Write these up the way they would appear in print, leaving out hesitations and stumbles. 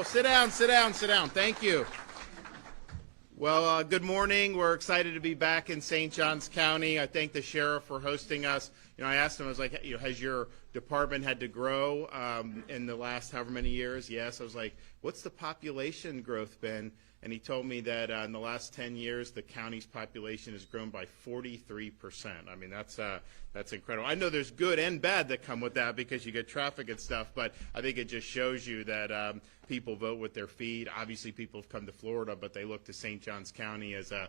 Oh, sit down, sit down, sit down. Thank you. Well, good morning. We're excited to be back in St. Johns County. I thank the sheriff for hosting us. I asked him, I was like, has your department had to grow in the last however many years? Yes. I was like, what's the population growth been? And he told me that in the last 10 years, the county's population has grown by 43%. I mean, that's incredible. I know there's good and bad that come with that because you get traffic and stuff, but I think it just shows you that people vote with their feet. Obviously, people have come to Florida, but they look to St. Johns County as a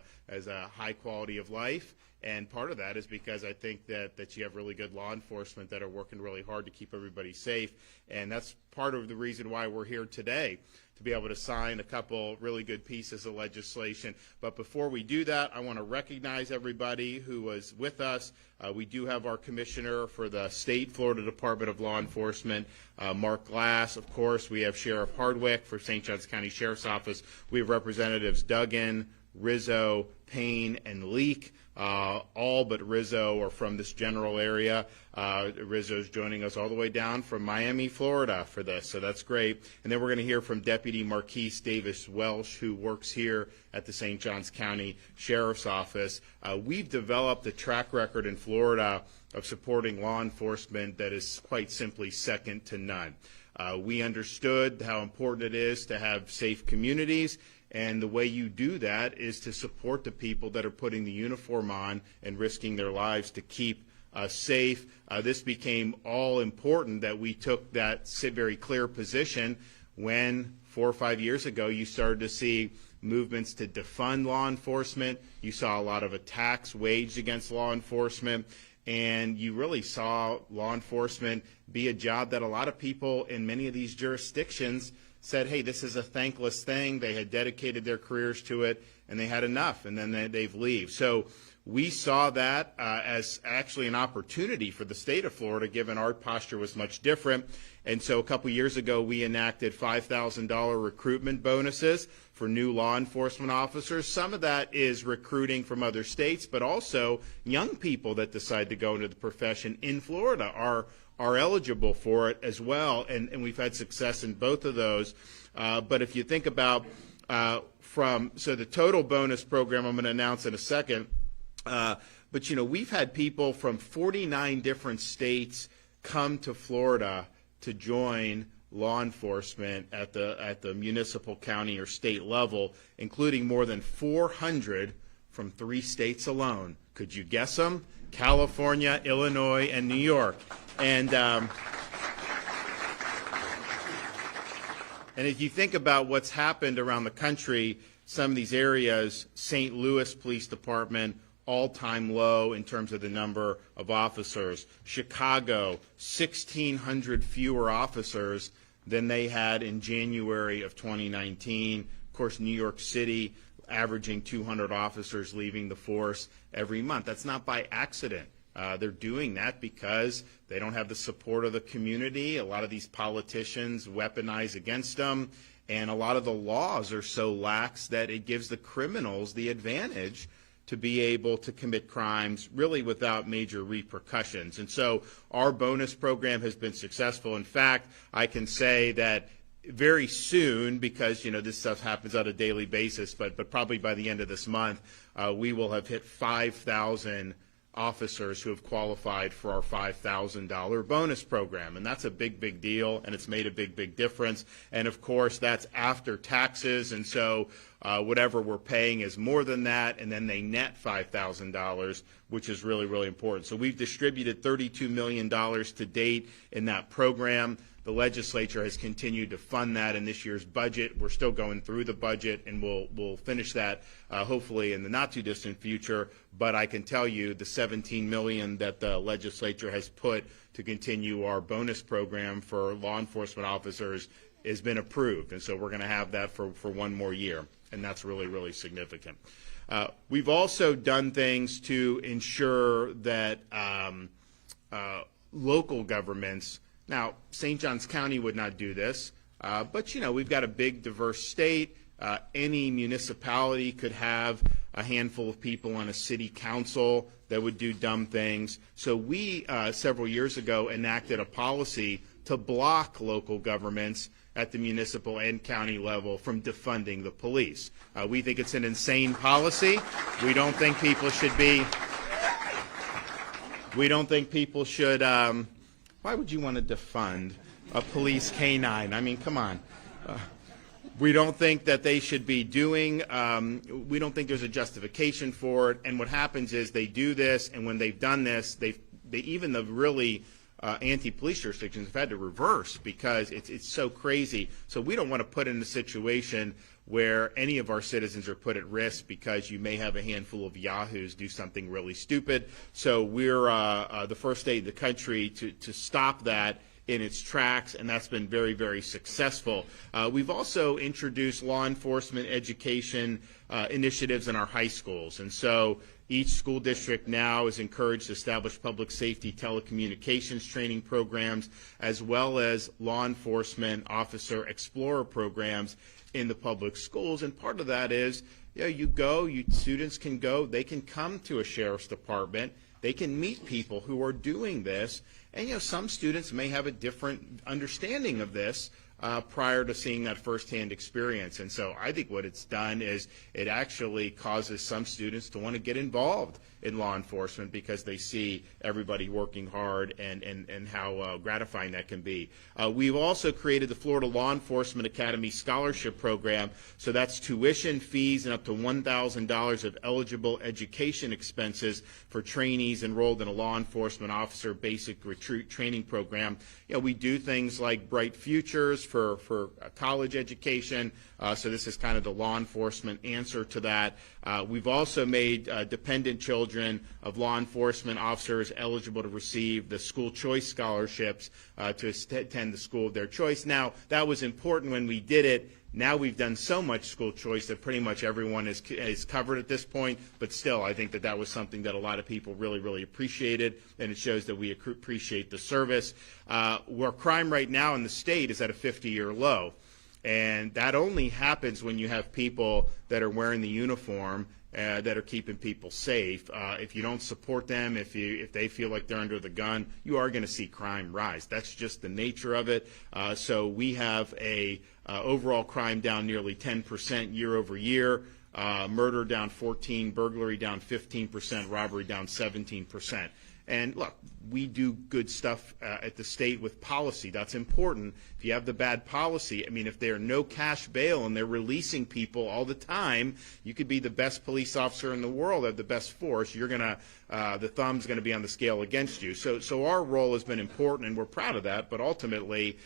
high quality of life. And part of that is because I think that you have really good law enforcement that are working really hard to keep everybody safe. And that's part of the reason why we're here today, to be able to sign a couple really good pieces of legislation. But before we do that, I want to recognize everybody who was with us. We do have our commissioner for the state Florida Department of Law Enforcement, Mark Glass. Of course, we have Sheriff Hardwick for St. Johns County Sheriff's Office. We have Representatives Duggan, Rizzo, Payne, and Leak. All but Rizzo are from this general area. Rizzo's joining us all the way down from Miami, Florida for this, so that's great. And then we're going to hear from Deputy Marquise Davis Welsh, who works here at the St. Johns County Sheriff's Office. We've developed a track record in Florida of supporting law enforcement that is quite simply second to none. We understood how important it is to have safe communities. And the way you do that is to support the people that are putting the uniform on and risking their lives to keep us safe. This became all important that we took that very clear position when 4 or 5 years ago you started to see movements to defund law enforcement. You saw a lot of attacks waged against law enforcement, and you really saw law enforcement be a job that a lot of people in many of these jurisdictions said, hey, this is a thankless thing. They had dedicated their careers to it, and they had enough, and then they've leave. So we saw that as actually an opportunity for the state of Florida, given our posture was much different. And so a couple years ago, we enacted $5,000 recruitment bonuses for new law enforcement officers. Some of that is recruiting from other states, but also young people that decide to go into the profession in Florida are eligible for it as well, and we've had success in both of those. But if you think about so the total bonus program I'm going to announce in a second, but we've had people from 49 different states come to Florida to join law enforcement at the municipal, county, or state level, including more than 400 from 3 states alone. Could you guess them? California, Illinois, and New York. And if you think about what's happened around the country, some of these areas, St. Louis Police Department, all-time low in terms of the number of officers. Chicago, 1,600 fewer officers than they had in January of 2019. Of course, New York City, averaging 200 officers leaving the force every month. That's not by accident. They're doing that because they don't have the support of the community. A lot of these politicians weaponize against them, and a lot of the laws are so lax that it gives the criminals the advantage to be able to commit crimes really without major repercussions. And so our bonus program has been successful. In fact, I can say that very soon, because this stuff happens on a daily basis, but probably by the end of this month, we will have hit 5,000 officers who have qualified for our $5,000 bonus program. And that's a big, big deal, and it's made a big, big difference. And of course, that's after taxes, and so whatever we're paying is more than that, and then they net $5,000, which is really, really important. So we've distributed $32 million to date in that program. The legislature has continued to fund that in this year's budget. We're still going through the budget, and we'll finish that hopefully in the not-too-distant future. But I can tell you the $17 million that the legislature has put to continue our bonus program for law enforcement officers has been approved. And so we're going to have that for one more year, and that's really, really significant. We've also done things to ensure that local governments. Now, St. Johns County would not do this, but we've got a big, diverse state. Any municipality could have a handful of people on a city council that would do dumb things. So we, several years ago, enacted a policy to block local governments at the municipal and county level from defunding the police. We think it's an insane policy. We don't think people should be. We don't think people should. Why would you want to defund a police canine? I mean, come on. We don't think that they should be doing. We don't think there's a justification for it. And what happens is they do this, and when they've done this, they even the really anti-police jurisdictions have had to reverse because it's so crazy. So we don't want to put in a situation where any of our citizens are put at risk because you may have a handful of yahoos do something really stupid. So we're the first state in the country to stop that in its tracks, and that's been very, very successful. We've also introduced law enforcement education initiatives in our high schools, and so each school district now is encouraged to establish public safety telecommunications training programs as well as law enforcement officer explorer programs in the public schools. And part of that is, students can go, they can come to a sheriff's department, they can meet people who are doing this, and some students may have a different understanding of this prior to seeing that firsthand experience. And so I think what it's done is it actually causes some students to want to get involved in law enforcement because they see everybody working hard and how gratifying that can be. We've also created the Florida Law Enforcement Academy Scholarship Program. So that's tuition, fees, and up to $1,000 of eligible education expenses for trainees enrolled in a law enforcement officer basic recruit training program. We do things like Bright Futures for college education. So this is kind of the law enforcement answer to that. We've also made dependent children of law enforcement officers eligible to receive the school choice scholarships to attend the school of their choice. Now, that was important when we did it. Now we've done so much school choice that pretty much everyone is covered at this point, but still I think that was something that a lot of people really, really appreciated, and it shows that we appreciate the service. Where crime right now in the state is at a 50-year low. And that only happens when you have people that are wearing the uniform that are keeping people safe. If you don't support them, if they feel like they're under the gun, you are going to see crime rise. That's just the nature of it. So we have a overall crime down nearly 10% year over year, murder down 14%, burglary down 15%, robbery down 17%. And look, we do good stuff at the state with policy. That's important. If you have the bad policy, I mean, if there are no cash bail and they're releasing people all the time, you could be the best police officer in the world, have the best force. You're gonna, the thumb's going to be on the scale against you. So our role has been important, and we're proud of that. But ultimately,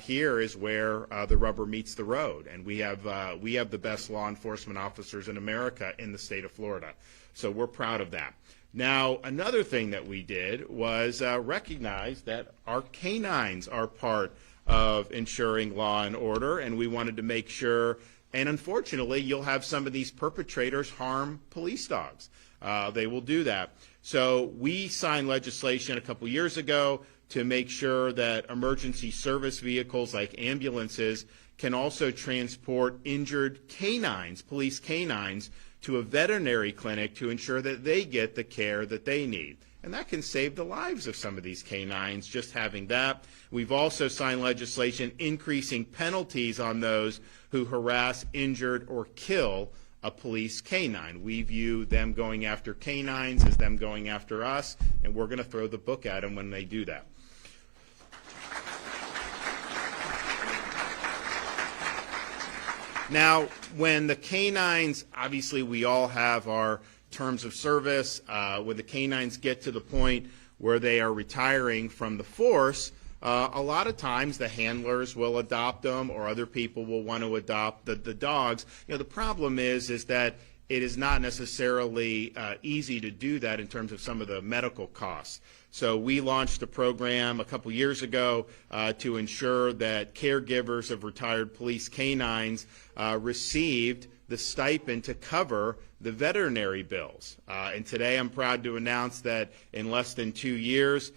here is where the rubber meets the road, and we have the best law enforcement officers in America in the state of Florida. So we're proud of that. Now, another thing that we did was recognize that our canines are part of ensuring law and order, and we wanted to make sure, and unfortunately, you'll have some of these perpetrators harm police dogs. They will do that. So we signed legislation a couple years ago to make sure that emergency service vehicles like ambulances can also transport injured canines, police canines, to a veterinary clinic to ensure that they get the care that they need. And that can save the lives of some of these canines, just having that. We've also signed legislation increasing penalties on those who harass, injured, or kill a police canine. We view them going after canines as them going after us, and we're going to throw the book at them when they do that. Now, when the canines, obviously we all have our terms of service. When the canines get to the point where they are retiring from the force, a lot of times the handlers will adopt them, or other people will want to adopt the dogs. The problem is that it is not necessarily easy to do that in terms of some of the medical costs. So we launched a program a couple years ago to ensure that caregivers of retired police canines received the stipend to cover the veterinary bills. And today I'm proud to announce that in less than 2 years,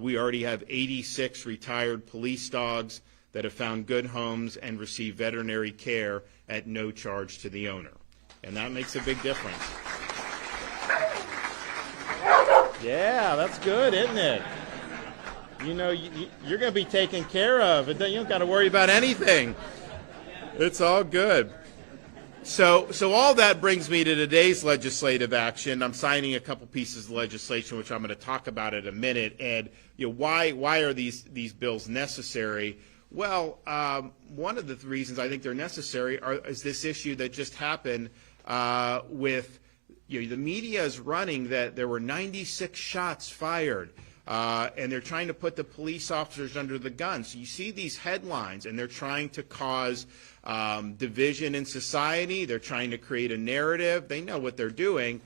we already have 86 retired police dogs that have found good homes and receive veterinary care at no charge to the owner. And that makes a big difference. Yeah, that's good, isn't it? You know, you're going to be taken care of. You don't got to worry about anything. It's all good. So all that brings me to today's legislative action. I'm signing a couple pieces of legislation, which I'm going to talk about in a minute. And why are these bills necessary? Well, one of the reasons I think they're necessary is this issue that just happened with the media is running that there were 96 shots fired. And they're trying to put the police officers under the gun. So you see these headlines, and they're trying to cause division in society. They're trying to create a narrative. They know what they're doing.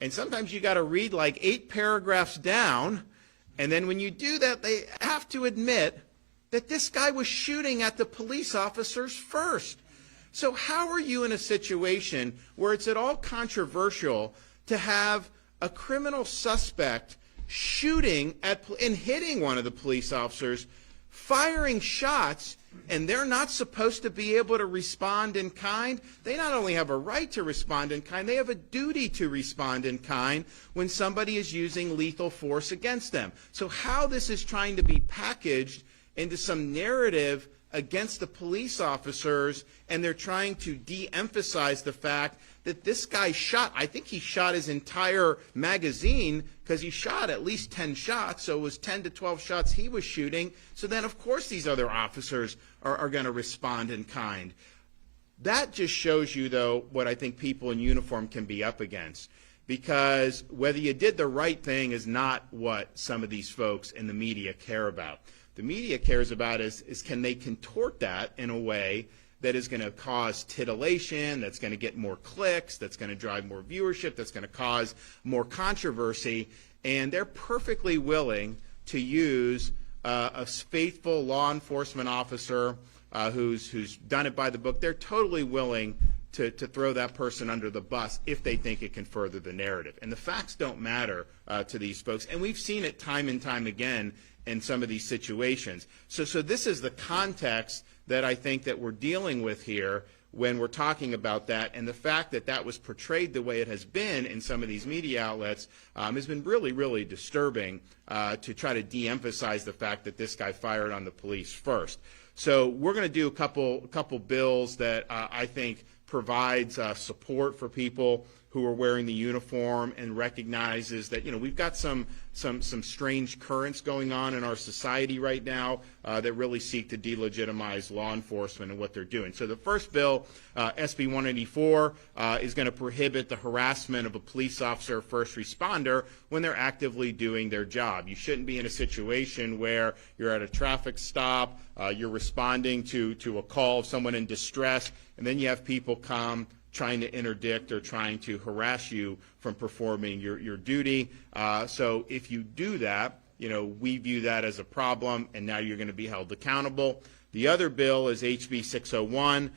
And sometimes you got to read like 8 paragraphs down. And then when you do that, they have to admit that this guy was shooting at the police officers first. So how are you in a situation where it's at all controversial to have a criminal suspect shooting at and hitting one of the police officers, firing shots, and they're not supposed to be able to respond in kind? They not only have a right to respond in kind, they have a duty to respond in kind when somebody is using lethal force against them. So how this is trying to be packaged into some narrative against the police officers, and they're trying to de-emphasize the fact that this guy shot, I think he shot his entire magazine, because he shot at least 10 shots, so it was 10 to 12 shots he was shooting. So then, of course, these other officers are going to respond in kind. That just shows you, though, what I think people in uniform can be up against, because whether you did the right thing is not what some of these folks in the media care about. The media cares about is can they contort that in a way that is going to cause titillation, that's going to get more clicks, that's going to drive more viewership, that's going to cause more controversy. And they're perfectly willing to use a faithful law enforcement officer who's done it by the book. They're totally willing to throw that person under the bus if they think it can further the narrative. And the facts don't matter to these folks. And we've seen it time and time again in some of these situations. So this is the context that I think that we're dealing with here when we're talking about that, and the fact that that was portrayed the way it has been in some of these media outlets has been really, really disturbing to try to de-emphasize the fact that this guy fired on the police first. So we're going to do a couple bills that I think provides support for people who are wearing the uniform and recognizes that we've got some strange currents going on in our society right now that really seek to delegitimize law enforcement and what they're doing. So the first bill, SB 184, is going to prohibit the harassment of a police officer or first responder when they're actively doing their job. You shouldn't be in a situation where you're at a traffic stop, you're responding to a call of someone in distress, and then you have people come trying to interdict or trying to harass you from performing your duty. So if you do that, we view that as a problem, and now you're going to be held accountable. The other bill is HB 601,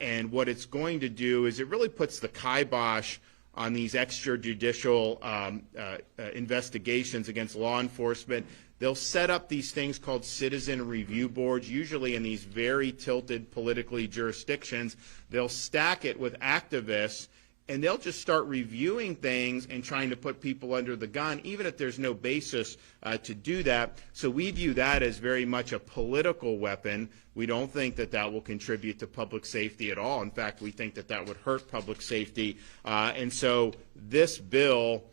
and what it's going to do is it really puts the kibosh on these extrajudicial investigations against law enforcement. They'll set up these things called citizen review boards, usually in these very tilted politically jurisdictions. They'll stack it with activists, and they'll just start reviewing things and trying to put people under the gun, even if there's no basis to do that. So we view that as very much a political weapon. We don't think that that will contribute to public safety at all. In fact, we think that that would hurt public safety. And so this bill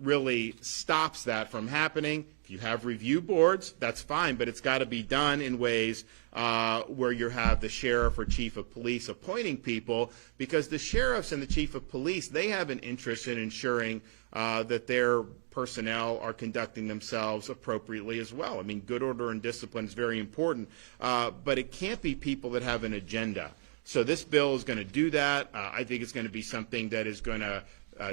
really stops that from happening. If you have review boards, that's fine, but it's got to be done in ways where you have the sheriff or chief of police appointing people, because the sheriffs and the chief of police, they have an interest in ensuring that their personnel are conducting themselves appropriately as well. I mean, good order and discipline is very important, but it can't be people that have an agenda. So this bill is going to do that. I think it's going to be something that is going to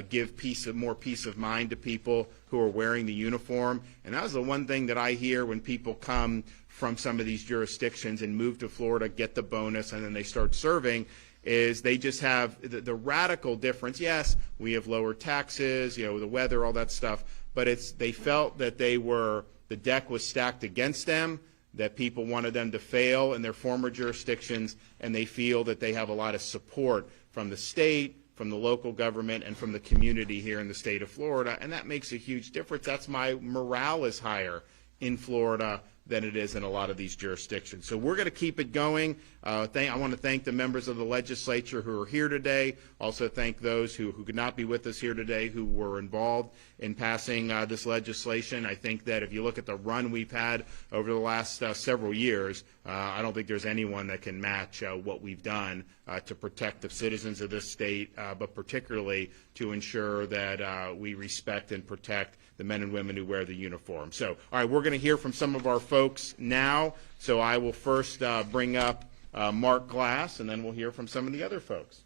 give more peace of mind to people who are wearing the uniform. And that was the one thing that I hear when people come from some of these jurisdictions and move to Florida, get the bonus, and then they start serving, is they just have the radical difference. Yes, we have lower taxes, the weather, all that stuff, but they felt that the deck was stacked against them, that people wanted them to fail in their former jurisdictions, and they feel that they have a lot of support from the state, from the local government, and from the community here in the state of Florida, and that makes a huge difference. That's my morale is higher in Florida than it is in a lot of these jurisdictions. So we're going to keep it going. I want to thank the members of the legislature who are here today. Also thank those who could not be with us here today who were involved in passing this legislation. I think that if you look at the run we've had over the last several years, I don't think there's anyone that can match what we've done to protect the citizens of this state, but particularly to ensure that we respect and protect the men and women who wear the uniform. So, all right, we're going to hear from some of our folks now. So I will first bring up Mark Glass, and then we'll hear from some of the other folks.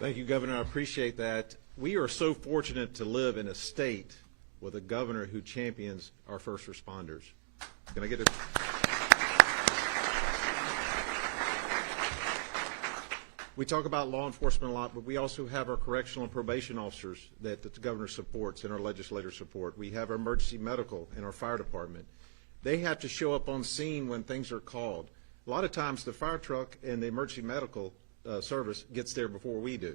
Thank you, Governor. I appreciate that. We are so fortunate to live in a state with a governor who champions our first responders. Can I get a... We talk about law enforcement a lot, but we also have our correctional and probation officers that the governor supports and our legislators support. We have our emergency medical and our fire department. They have to show up on scene when things are called. A lot of times the fire truck and the emergency medical service gets there before we do.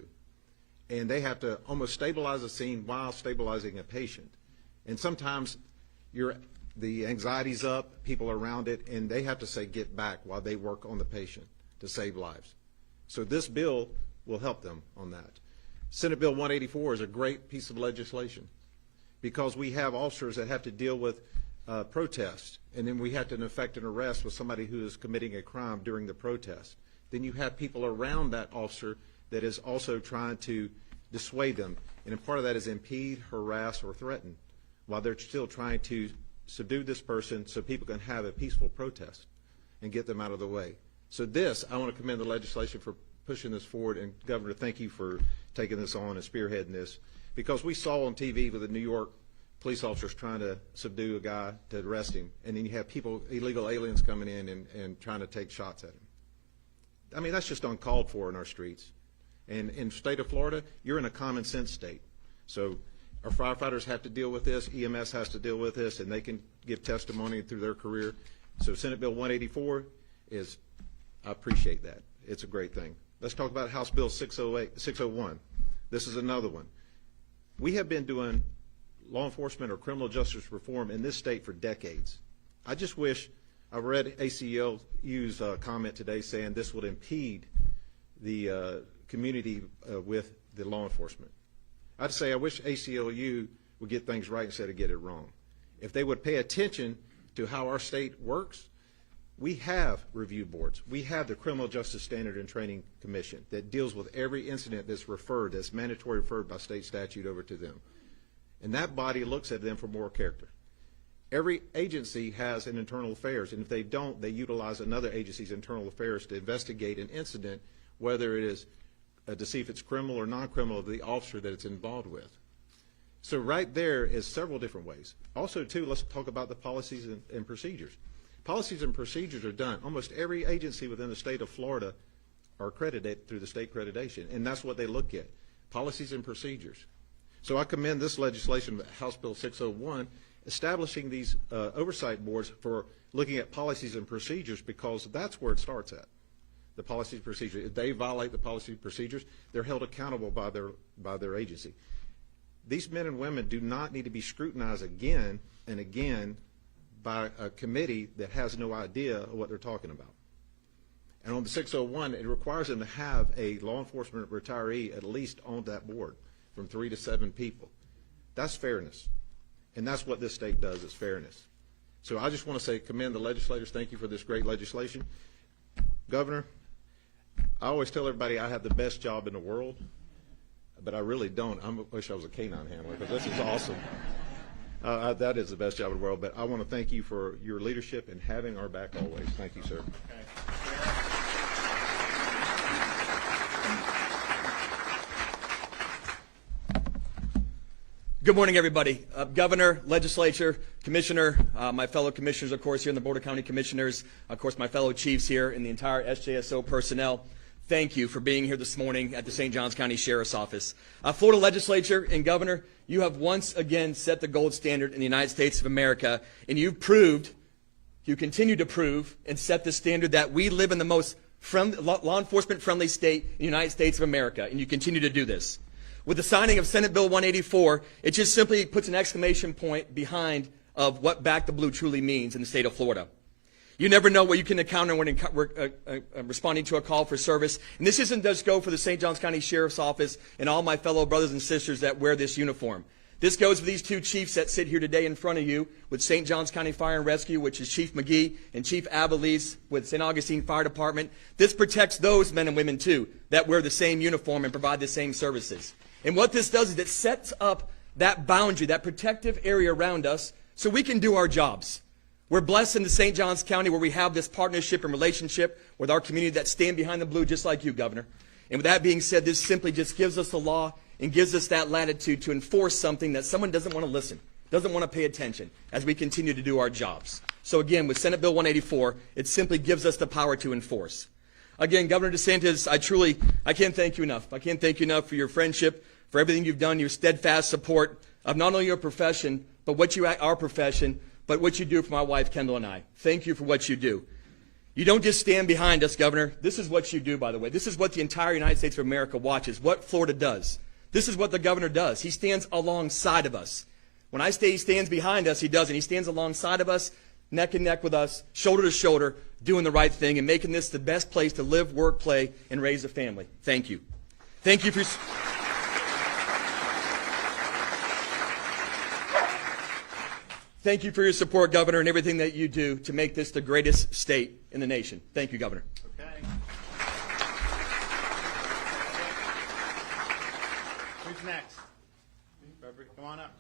And they have to almost stabilize a scene while stabilizing a patient. And sometimes the anxiety's up, people are around it, and they have to say get back while they work on the patient to save lives. So this bill will help them on that. Senate Bill 184 is a great piece of legislation because we have officers that have to deal with protests, and then we have to effect an arrest with somebody who is committing a crime during the protest. Then you have people around that officer that is also trying to dissuade them, and part of that is impede, harass, or threaten while they're still trying to subdue this person so people can have a peaceful protest and get them out of the way. So I want to commend the legislation for pushing this forward, and Governor, thank you for taking this on and spearheading this, because we saw on TV with the New York police officers trying to subdue a guy to arrest him, and then you have people, illegal aliens coming in and trying to take shots at him. I mean, that's just uncalled for in our streets. And in the state of Florida, you're in a common sense state. So our firefighters have to deal with this, EMS has to deal with this, and they can give testimony through their career. So Senate Bill 184 I appreciate that. It's a great thing. Let's talk about House Bill 601. This is another one. We have been doing law enforcement or criminal justice reform in this state for decades. I just wish, I read ACLU's comment today saying this would impede the community with the law enforcement. I'd say I wish ACLU would get things right instead of get it wrong. If they would pay attention to how our state works, we have review boards. We have the Criminal Justice Standard and Training Commission that deals with every incident that's mandatory referred by state statute over to them. And that body looks at them for moral character. Every agency has an internal affairs, and if they don't, they utilize another agency's internal affairs to investigate an incident, whether it is to see if it's criminal or non-criminal of the officer that it's involved with. So right there is several different ways. Also, too, let's talk about the policies and procedures. Policies and procedures are done. Almost every agency within the state of Florida are accredited through the state accreditation, and that's what they look at, policies and procedures. So I commend this legislation, House Bill 601, establishing these oversight boards for looking at policies and procedures, because that's where it starts at, the policies and procedures. If they violate the policy and procedures, they're held accountable by their agency. These men and women do not need to be scrutinized again and again by a committee that has no idea of what they're talking about. And on the 601, it requires them to have a law enforcement retiree at least on that board, from 3 to 7 people. That's fairness. And that's what this state does, is fairness. So I just want to say, commend the legislators. Thank you for this great legislation. Governor, I always tell everybody I have the best job in the world, but I really don't. I wish I was a canine handler, because this is awesome. That is the best job in the world, but I want to thank you for your leadership and having our back always. Thank you, sir. Good morning, everybody. Governor, legislature, commissioner, my fellow commissioners, of course, here in the Board of County Commissioners, of course, my fellow chiefs here, and the entire SJSO personnel. Thank you for being here this morning at the St. Johns County Sheriff's Office. Florida Legislature and Governor, you have once again set the gold standard in the United States of America, and you've proved, you continue to prove, and set the standard that we live in the most law enforcement friendly state in the United States of America, and you continue to do this. with the signing of Senate Bill 184, it just simply puts an exclamation point behind of what Back the Blue truly means in the state of Florida. You never know what you can encounter when responding to a call for service. And this isn't just go for the St. Johns County Sheriff's Office and all my fellow brothers and sisters that wear this uniform. This goes for these two chiefs that sit here today in front of you with St. Johns County Fire and Rescue, which is Chief McGee, and Chief Abalese with St. Augustine Fire Department. This protects those men and women, too, that wear the same uniform and provide the same services. And what this does is it sets up that boundary, that protective area around us so we can do our jobs. We're blessed in the St. Johns County where we have this partnership and relationship with our community that stand behind the blue just like you, Governor. And with that being said, this simply just gives us the law and gives us that latitude to enforce something that someone doesn't want to listen, doesn't want to pay attention as we continue to do our jobs. So again, with Senate Bill 184, it simply gives us the power to enforce. Again, Governor DeSantis, I can't thank you enough. I can't thank you enough for your friendship, for everything you've done, your steadfast support of not only your profession, but our profession, but what you do for my wife, Kendall, and I. Thank you for what you do. You don't just stand behind us, Governor. This is what you do, by the way. This is what the entire United States of America watches, what Florida does. This is what the governor does. He stands alongside of us. When I say he stands behind us, he doesn't. He stands alongside of us, neck and neck with us, shoulder to shoulder, doing the right thing and making this the best place to live, work, play, and raise a family. Thank you. Thank you for... Thank you for your support, Governor, and everything that you do to make this the greatest state in the nation. Thank you, Governor. Okay. Who's next? Come on up.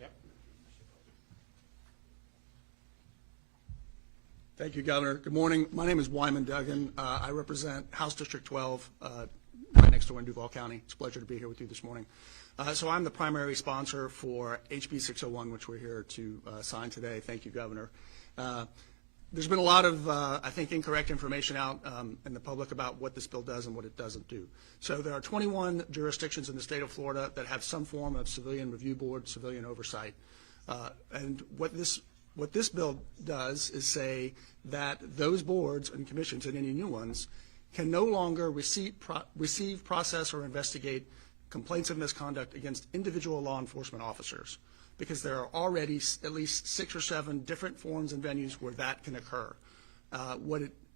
Yep. Thank you, Governor. Good morning. My name is Wyman Duggan. I represent House District 12, right next door in Duval County. It's a pleasure to be here with you this morning. So I'm the primary sponsor for HB 601, which we're here to sign today. Thank you, Governor. There's been a lot of, I think, incorrect information out in the public about what this bill does and what it doesn't do. So there are 21 jurisdictions in the state of Florida that have some form of civilian review board, civilian oversight. And what this bill does is say that those boards and commissions and any new ones can no longer receive, process, or investigate complaints of misconduct against individual law enforcement officers, because there are already at least 6 or 7 different forms and venues where that can occur.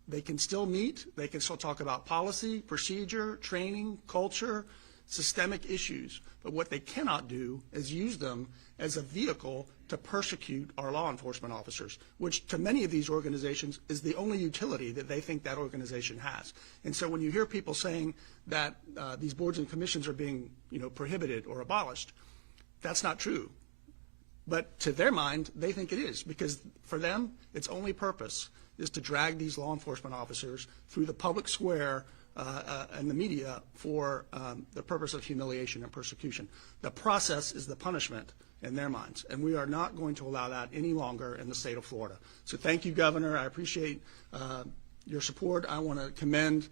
They can still meet, they can still talk about policy, procedure, training, culture, systemic issues, but what they cannot do is use them as a vehicle to persecute our law enforcement officers, which to many of these organizations is the only utility that they think that organization has. And so when you hear people saying that these boards and commissions are being prohibited or abolished, that's not true. But to their mind, they think it is, because for them, its only purpose is to drag these law enforcement officers through the public square and the media for the purpose of humiliation and persecution. The process is the punishment in their minds, and we are not going to allow that any longer in the state of Florida. So thank you, Governor. I appreciate your support. I want to commend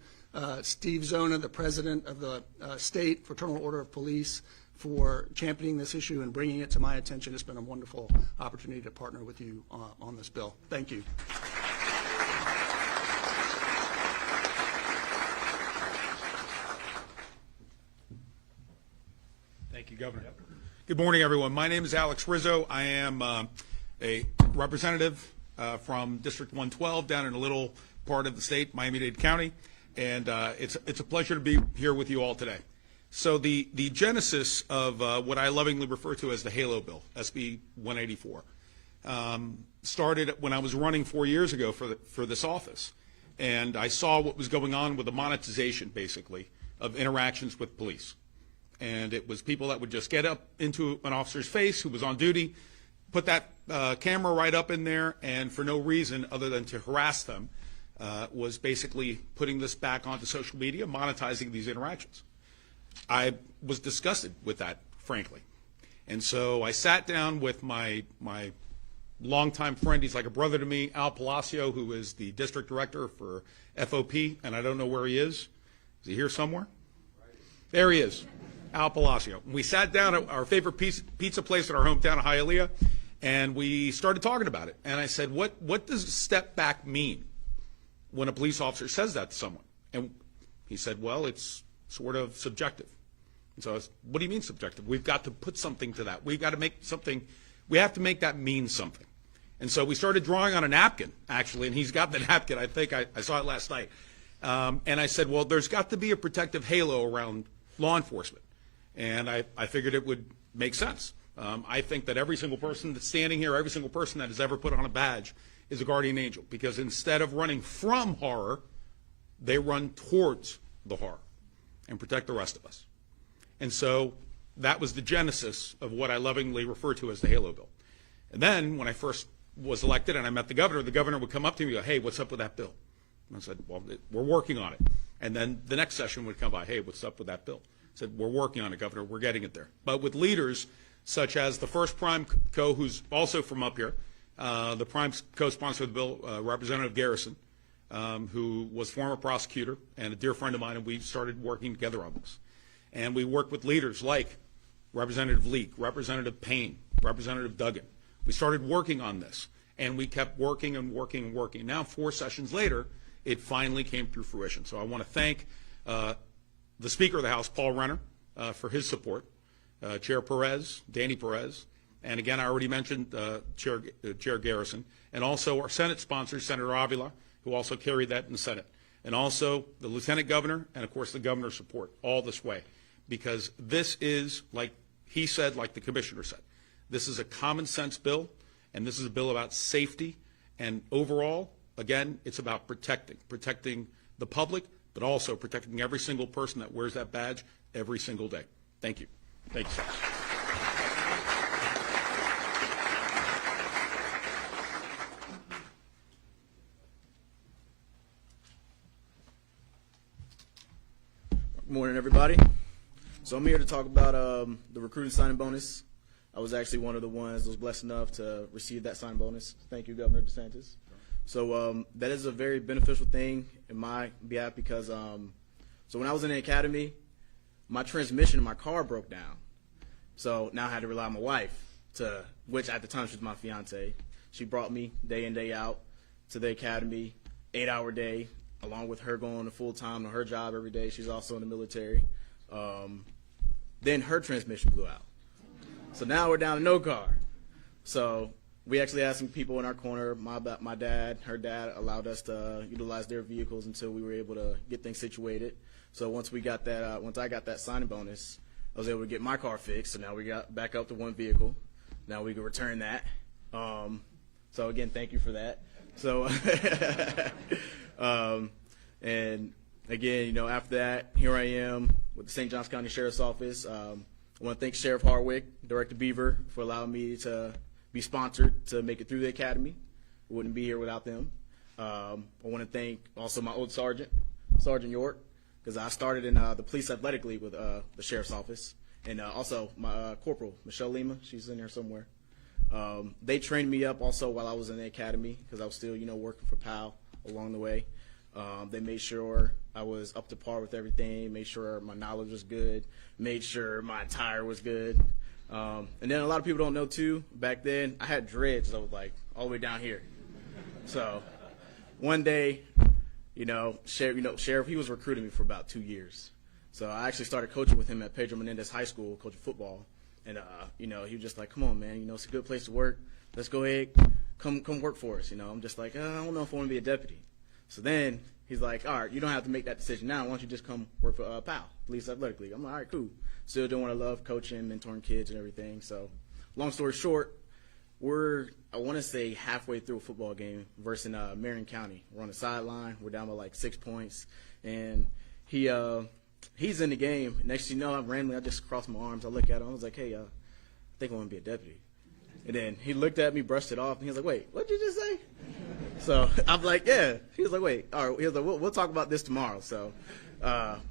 Steve Zona, the president of the State Fraternal Order of Police, for championing this issue and bringing it to my attention. It's been a wonderful opportunity to partner with you on this bill. Thank you. Thank you, Governor. Good morning, everyone. My name is Alex Rizzo. I am a representative from District 112 down in a little part of the state, Miami-Dade County, and it's a pleasure to be here with you all today. So the genesis of what I lovingly refer to as the HALO bill, SB 184, started when I was running 4 years ago for this office, and I saw what was going on with the monetization, basically, of interactions with police. And it was people that would just get up into an officer's face who was on duty, put that camera right up in there, and for no reason other than to harass them, was basically putting this back onto social media, monetizing these interactions. I was disgusted with that, frankly. And so I sat down with my longtime friend, he's like a brother to me, Al Palacio, who is the district director for FOP, and I don't know where he is. Is he here somewhere? There he is. Al Palacio. We sat down at our favorite pizza place in our hometown of Hialeah, and we started talking about it. And I said, what does step back mean when a police officer says that to someone? And he said, well, it's sort of subjective. And so I was, what do you mean subjective? We've got to put something to that. We've got to make something, we have to make that mean something. And so we started drawing on a napkin, actually, and he's got the napkin. I think I saw it last night. And I said, well, there's got to be a protective halo around law enforcement. And I figured it would make sense. I think that every single person that's standing here, every single person that has ever put on a badge is a guardian angel, because instead of running from horror, they run towards the horror and protect the rest of us. And so that was the genesis of what I lovingly refer to as the Halo Bill. And then when I first was elected and I met the governor would come up to me and go, hey, what's up with that bill? And I said, well, we're working on it. And then the next session would come by, hey, what's up with that bill? I said, we're working on it, Governor. We're getting it there. But with leaders such as the first Prime Co, who's also from up here, the Prime co-sponsor of the bill, Representative Garrison, who was former prosecutor and a dear friend of mine, and we started working together on this. And we worked with leaders like Representative Leak, Representative Payne, Representative Duggan. We started working on this, and we kept working and working and working. Now, 4 sessions later, it finally came through fruition. So I want to thank the Speaker of the House, Paul Renner, for his support, Chair Perez, Danny Perez, and again, I already mentioned Chair Garrison, and also our Senate sponsor, Senator Avila, who also carried that in the Senate, and also the Lieutenant Governor, and of course the Governor's support all this way, because this is, like he said, like the Commissioner said, this is a common sense bill, and this is a bill about safety, and overall, again, it's about protecting the public, but also protecting every single person that wears that badge every single day. Thank you. Thank you, sir. Good morning, everybody. So I'm here to talk about the recruiting signing bonus. I was actually one of the ones that was blessed enough to receive that sign bonus. Thank you, Governor DeSantis. So that is a very beneficial thing in my behalf because so when I was in the academy, my transmission in my car broke down. So now I had to rely on my wife, which at the time she was my fiance. She brought me day in, day out to the academy, 8-hour day, along with her going to full-time to her job every day. She's also in the military. Then her transmission blew out. So now we're down to no car. So we actually had some people in our corner. My dad, her dad allowed us to utilize their vehicles until we were able to get things situated. So once I got that signing bonus, I was able to get my car fixed. So now we got back up to one vehicle. Now we can return that. So again, thank you for that. So and again, after that, here I am with the St. Johns County Sheriff's Office. I want to thank Sheriff Hardwick, Director Beaver, for allowing me to be sponsored to make it through the academy. I wouldn't be here without them. I want to thank also my old sergeant, Sergeant York, because I started in the Police Athletic League with the Sheriff's Office, and also my Corporal, Michelle Lima, she's in there somewhere. They trained me up also while I was in the academy because I was still, working for PAL along the way. They made sure I was up to par with everything, made sure my knowledge was good, made sure my attire was good. And then a lot of people don't know too, back then I had dreads that was like all the way down here. So one day, Sheriff, he was recruiting me for about 2 years. So I actually started coaching with him at Pedro Menendez High School, coaching football. And, he was just like, come on, man, it's a good place to work. Let's go ahead, come work for us. I'm just like, I don't know if I want to be a deputy. So then he's like, all right, you don't have to make that decision now. Why don't you just come work for PAL, Police Athletic League? I'm like, all right, cool. Still doing what I love, coaching, mentoring kids and everything. So long story short, I want to say halfway through a football game versus Marion County. We're on the sideline. We're down by like 6 points. And he's in the game. Next thing you know, randomly, I just crossed my arms. I look at him. I was like, hey, I think I want to be a deputy. And then he looked at me, brushed it off, and he was like, wait, what did you just say? So I'm like, yeah. He was like, wait. All right. He was like, we'll talk about this tomorrow. So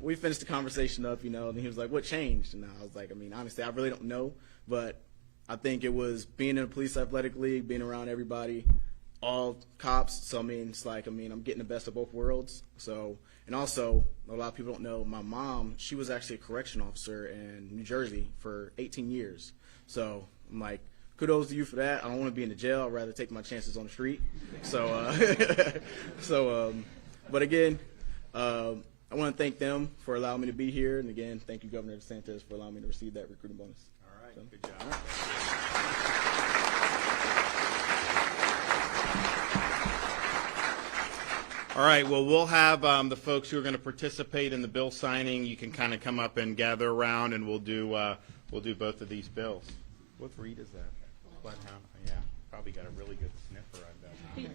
we finished the conversation up, and he was like, what changed? And I was like, honestly, I really don't know. But I think it was being in a police athletic league, being around everybody, all cops. So, it's like, I'm getting the best of both worlds. So, and also, a lot of people don't know, my mom, she was actually a correction officer in New Jersey for 18 years. So I'm like, kudos to you for that. I don't want to be in the jail. I'd rather take my chances on the street. So, but again, I want to thank them for allowing me to be here, and again, thank you, Governor DeSantis, for allowing me to receive that recruiting bonus. All right, So, good job. all right. All right, well, we'll have the folks who are going to participate in the bill signing. You can kind of come up and gather around, and we'll do both of these bills. What breed is that? Bloodhound. Yeah, probably got a really good sniffer, I bet.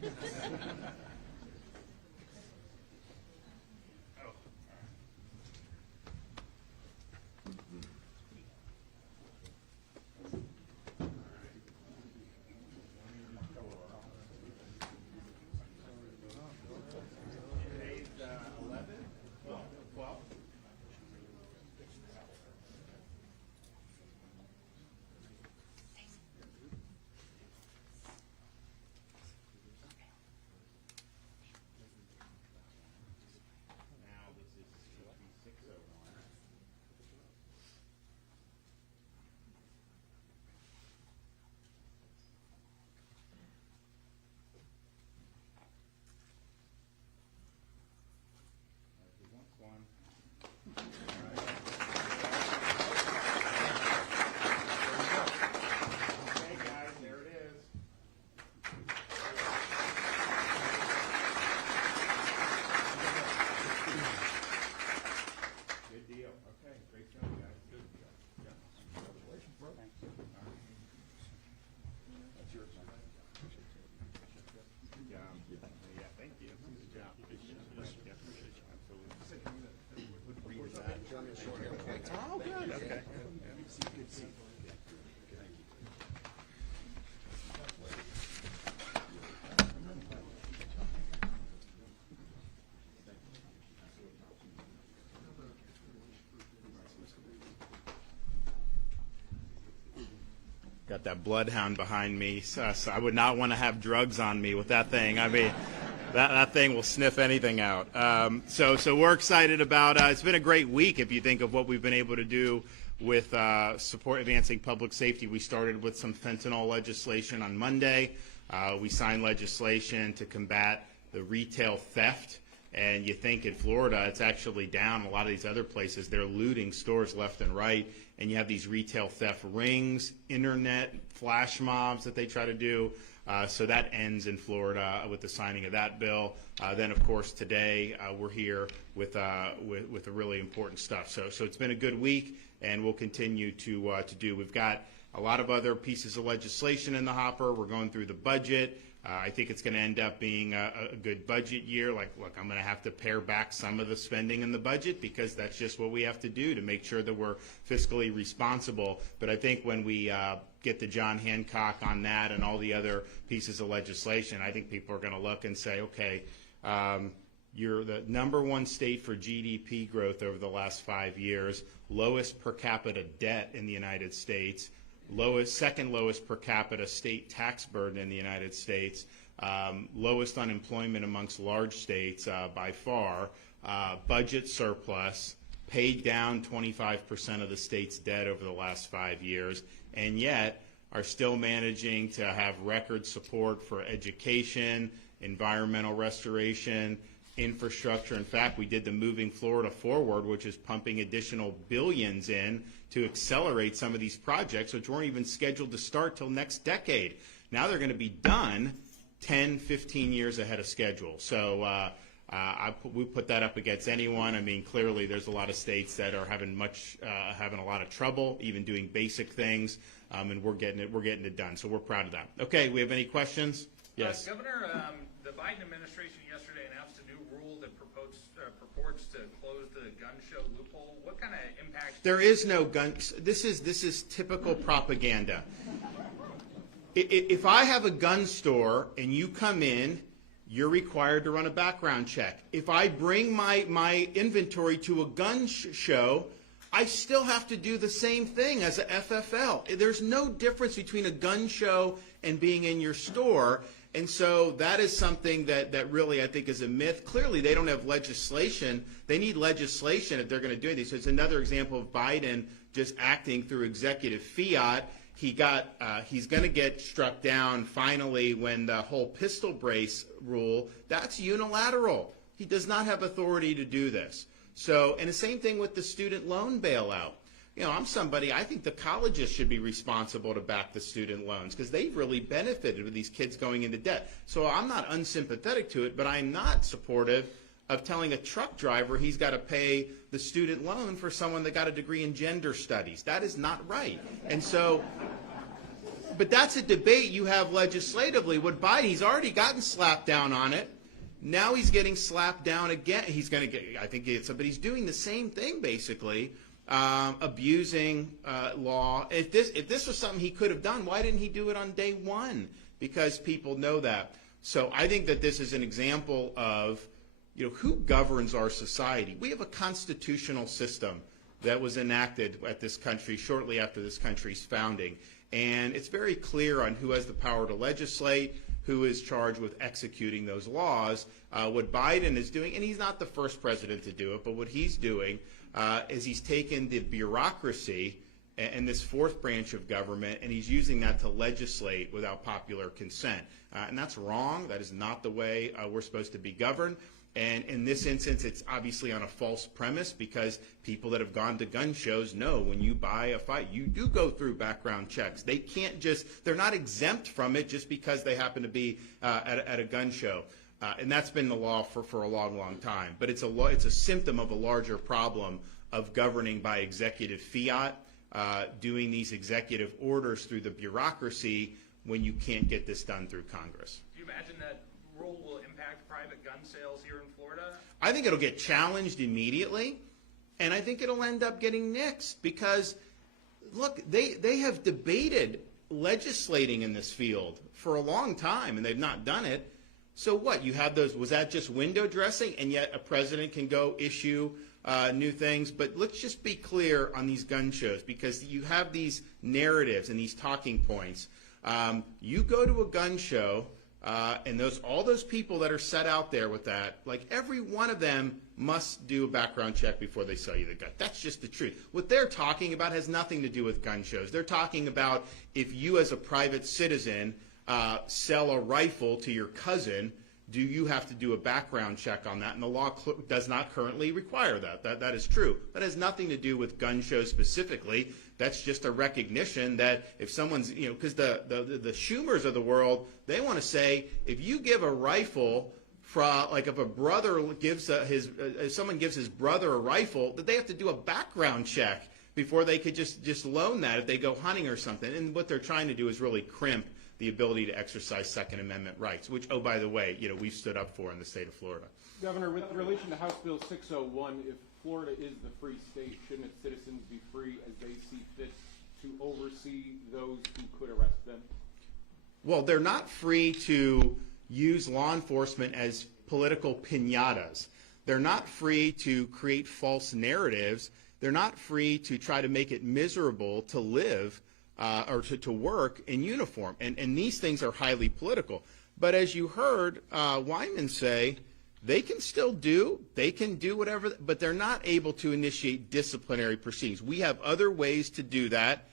Got that bloodhound behind me, so I would not want to have drugs on me with that thing. I mean, that thing will sniff anything out. So we're excited about. It's been a great week if you think of what we've been able to do with support advancing public safety. We started with some fentanyl legislation on Monday. We signed legislation to combat the retail theft. And you think in Florida, it's actually down. A lot of these other places, they're looting stores left and right. And you have these retail theft rings, internet, flash mobs that they try to do. So that ends in Florida with the signing of that bill. Then, of course, today we're here with the really important stuff. So it's been a good week, and we'll continue to do. We've got a lot of other pieces of legislation in the hopper. We're going through the budget. I think it's going to end up being a good budget year. Look, I'm going to have to pare back some of the spending in the budget because that's just what we have to do to make sure that we're fiscally responsible. But I think when we get to John Hancock on that and all the other pieces of legislation, I think people are going to look and say, okay, you're the #1 state for GDP growth over the last 5 years, lowest per capita debt in the United States, second lowest per capita state tax burden in the United States, lowest unemployment amongst large states by far, budget surplus, paid down 25% of the state's debt over the last 5 years, and yet are still managing to have record support for education, environmental restoration, infrastructure. In fact, we did the Moving Florida Forward, which is pumping additional billions in to accelerate some of these projects, which weren't even scheduled to start till next decade. Now they're going to be done 10, 15 years ahead of schedule. So we put that up against anyone. I mean, clearly there's a lot of states that are having a lot of trouble even doing basic things, and we're getting it done. So we're proud of that. Okay, we have any questions? Yes. Governor, the Biden administration yesterday announced a new rule that purports to close the gun show loophole. What kind of impact? There is no gun. This is typical propaganda. If I have a gun store and you come in, you're required to run a background check. If I bring my inventory to a gun show, I still have to do the same thing as a FFL. There's no difference between a gun show and being in your store. And so that is something that really I think is a myth. Clearly, they don't have legislation. They need legislation if they're going to do anything. So it's another example of Biden just acting through executive fiat. He's going to get struck down finally when the whole pistol brace rule, that's unilateral. He does not have authority to do this. So, and the same thing with the student loan bailout. You know, I'm somebody, I think the colleges should be responsible to back the student loans because they've really benefited with these kids going into debt. So I'm not unsympathetic to it, but I'm not supportive of telling a truck driver he's got to pay the student loan for someone that got a degree in gender studies. That is not right. And so, but that's a debate you have legislatively. With Biden, he's already gotten slapped down on it. Now he's getting slapped down again. He's going to get, I think it's, but he's doing the same thing basically. Abusing law. If this was something he could have done, why didn't he do it on day one? Because people know that. So I think that this is an example of, you know, who governs our society. We have a constitutional system that was enacted at this country shortly after this country's founding, and it's very clear on who has the power to legislate, who is charged with executing those laws. What Biden is doing, and he's not the first president to do it, but what he's doing is he's taken the bureaucracy and this fourth branch of government, and he's using that to legislate without popular consent. And that's wrong. That is not the way we're supposed to be governed. And in this instance, it's obviously on a false premise because people that have gone to gun shows know when you buy a fight, you do go through background checks. They can't just, they're not exempt from it just because they happen to be at a gun show. And that's been the law for a long, long time. But it's a symptom of a larger problem of governing by executive fiat, doing these executive orders through the bureaucracy when you can't get this done through Congress. Do you imagine that rule will impact private gun sales here in Florida? I think it'll get challenged immediately, and I think it'll end up getting nixed because, look, they have debated legislating in this field for a long time, and they've not done it. So what? You have those, was that just window dressing, and yet a president can go issue new things? But let's just be clear on these gun shows because you have these narratives and these talking points. You go to a gun show, and all those people that are set out there with that, like every one of them must do a background check before they sell you the gun. That's just the truth. What they're talking about has nothing to do with gun shows. They're talking about if you as a private citizen sell a rifle to your cousin, do you have to do a background check on that? And the law does not currently require that. That is true. That has nothing to do with gun shows specifically. That's just a recognition that if someone's, you know, because the Schumers of the world, they want to say if you give a rifle from, like if a brother gives if someone gives his brother a rifle, that they have to do a background check before they could just loan that if they go hunting or something. And what they're trying to do is really crimp the ability to exercise Second Amendment rights, which, oh, by the way, you know, we've stood up for in the state of Florida. Governor, with relation to House Bill 601, if Florida is the free state, shouldn't its citizens be free as they see fit to oversee those who could arrest them? Well, they're not free to use law enforcement as political piñatas. They're not free to create false narratives. They're not free to try to make it miserable to live or to work in uniform. And these things are highly political. But as you heard Wyman say, they can do whatever, but they're not able to initiate disciplinary proceedings. We have other ways to do that.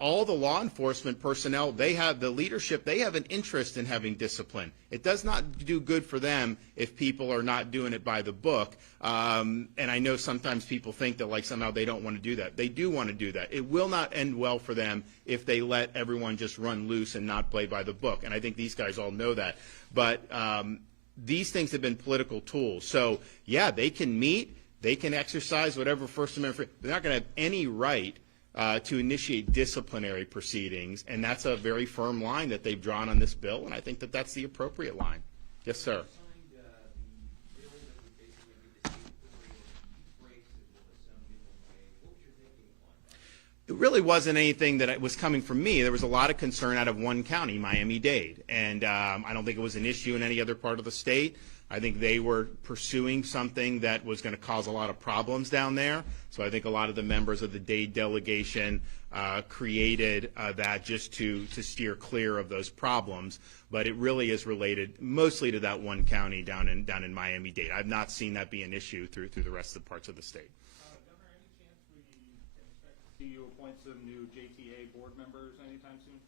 All the law enforcement personnel, they have the leadership, they have an interest in having discipline. It does not do good for them if people are not doing it by the book. And I know sometimes people think that like somehow they don't want to do that. They do want to do that. It will not end well for them if they let everyone just run loose and not play by the book. And I think these guys all know that. But these things have been political tools. So, yeah, they can meet, they can exercise whatever First Amendment. They're not going to have any right to initiate disciplinary proceedings, and that's a very firm line that they've drawn on this bill, and I think that that's the appropriate line. Yes, sir. It really wasn't anything that was coming from me. There was a lot of concern out of one county, Miami-Dade, and I don't think it was an issue in any other part of the state. I think they were pursuing something that was going to cause a lot of problems down there. So I think a lot of the members of the Dade delegation created that just to steer clear of those problems. But it really is related mostly to that one county down in Miami-Dade. I've not seen that be an issue through the rest of the parts of the state. Governor, any chance we can expect to see you appoint some new JTA board members anytime soon?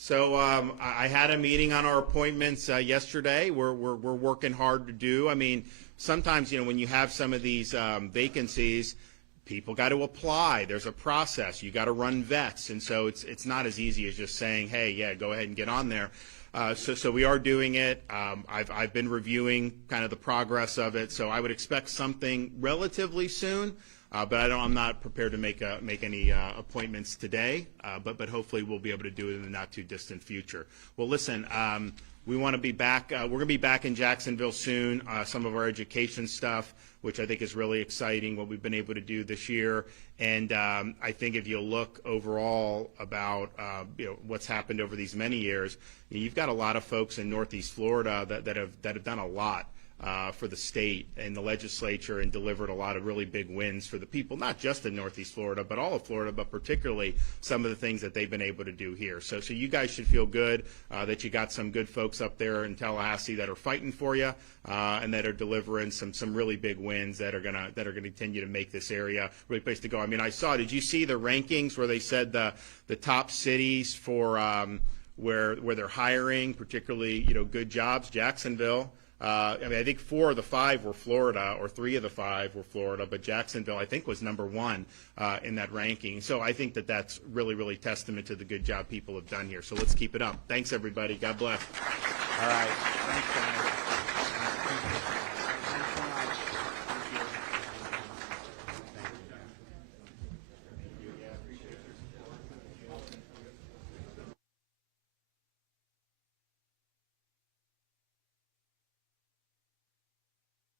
So I had a meeting on our appointments yesterday. We're working hard to do. I mean, sometimes, when you have some of these vacancies, people got to apply. There's a process. You got to run vets, and so it's not as easy as just saying, hey, yeah, go ahead and get on there. So we are doing it. I've been reviewing kind of the progress of it, so I would expect something relatively soon. But I'm not prepared to make any appointments today. But hopefully we'll be able to do it in the not too distant future. Well, listen, we want to be back. We're going to be back in Jacksonville soon. Some of our education stuff, which I think is really exciting, what we've been able to do this year. And I think if you look overall about what's happened over these many years, you've got a lot of folks in Northeast Florida that have done a lot for the state and the legislature and delivered a lot of really big wins for the people, not just in Northeast Florida, but all of Florida, but particularly some of the things that they've been able to do here. So you guys should feel good that you got some good folks up there in Tallahassee that are fighting for you and that are delivering some really big wins that are gonna continue to make this area a really place to go. I mean, did you see the rankings where they said the top cities for where they're hiring, particularly good jobs? Jacksonville. I think 4 of the 5 were Florida, or 3 of the 5 were Florida, but Jacksonville, I think, was number 1 in that ranking. So I think that's really, really testament to the good job people have done here. So let's keep it up. Thanks, everybody. God bless. All right. Thanks, guys.